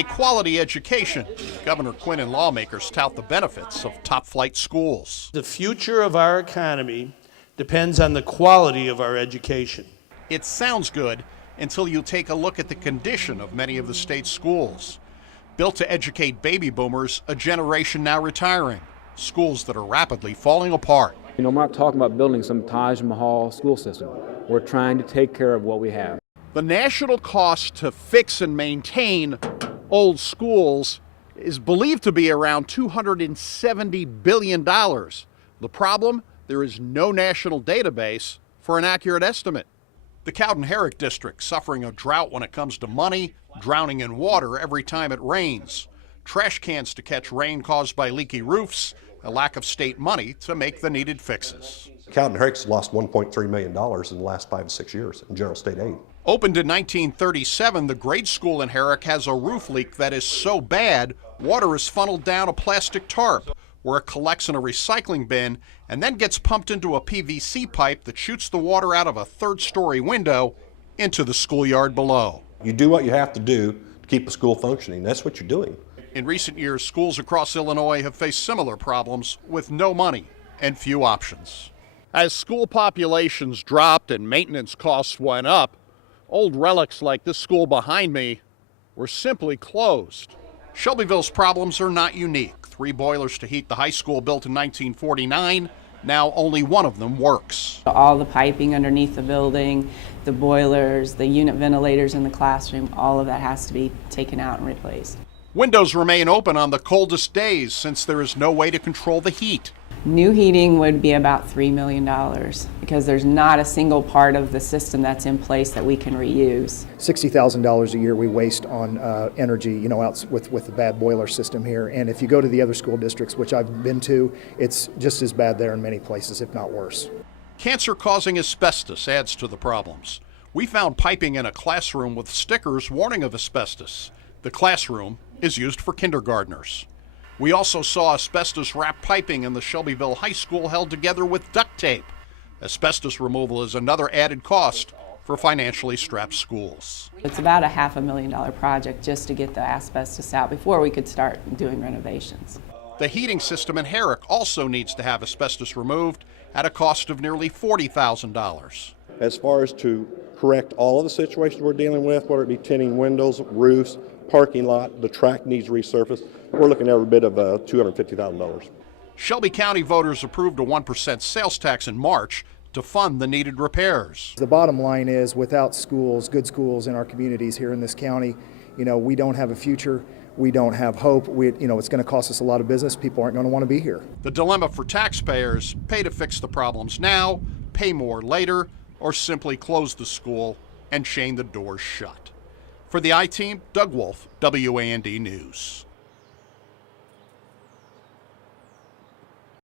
a quality education. Governor Quinn and lawmakers tout the benefits of top-flight schools. The future of our economy depends on the quality of our education. It sounds good until you take a look at the condition of many of the state's schools. Built to educate baby boomers, a generation now retiring. Schools that are rapidly falling apart. You know, we're not talking about building some Taj Mahal school system. We're trying to take care of what we have. The national cost to fix and maintain old schools is believed to be around $270 billion. The problem? There is no national database for an accurate estimate. The Cowden-Herrick district suffering a drought when it comes to money, drowning in water every time it rains. Trash cans to catch rain caused by leaky roofs, a lack of state money to make the needed fixes. Cowden-Herrick's lost $1.3 million in the last 5 to 6 years in general state aid. Opened in 1937, the grade school in Herrick has a roof leak that is so bad, water is funneled down a plastic tarp, where it collects in a recycling bin and then gets pumped into a PVC pipe that shoots the water out of a third-story window into the schoolyard below. You do what you have to do to keep a school functioning. That's what you're doing. In recent years, schools across Illinois have faced similar problems with no money and few options. As school populations dropped and maintenance costs went up, old relics like this school behind me were simply closed. Shelbyville's problems are not unique. 3 boilers to heat the high school built in 1949. Now only one of them works. All the piping underneath the building, the boilers, the unit ventilators in the classroom, all of that has to be taken out and replaced. Windows remain open on the coldest days since there is no way to control the heat. New heating would be about $3 million because there's not a single part of the system that's in place that we can reuse. $60,000 a year we waste on energy, you know, out with the bad boiler system here. And if you go to the other school districts, which I've been to, it's just as bad there in many places, if not worse. Cancer-causing asbestos adds to the problems. We found piping in a classroom with stickers warning of asbestos. The classroom is used for kindergartners. We also saw asbestos-wrapped piping in the Shelbyville High School held together with duct tape. Asbestos removal is another added cost for financially strapped schools. It's about a $500,000 project just to get the asbestos out before we could start doing renovations. The heating system in Herrick also needs to have asbestos removed at a cost of nearly $40,000. As far as to correct all of the situations we're dealing with, whether it be tinting windows, roofs, parking lot, the track needs resurfaced, we're looking at every bit of $250,000. Shelby County voters approved a 1% sales tax in March to fund the needed repairs. The bottom line is, without schools, good schools in our communities here in this county, you know, we don't have a future, we don't have hope. You know, it's going to cost us a lot of business. People aren't going to want to be here. The dilemma for taxpayers: pay to fix the problems now, pay more later, or simply close the school and chain the doors shut. For the I-Team, Doug Wolfe, WAND News.